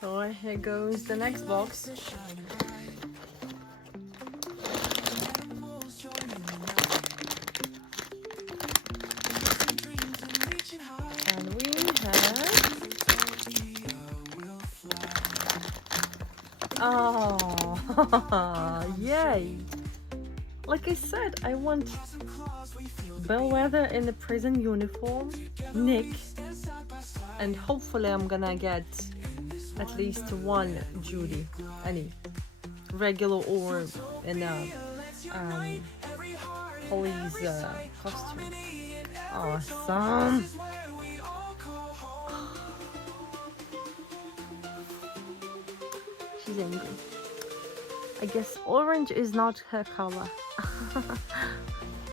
So here goes the next box. And we have... Oh, yay! Like I said, I want Bellwether in the prison uniform, Nick, and hopefully I'm gonna get at least one Judy, any regular or in a police costume. Awesome! She's angry. I guess orange is not her color.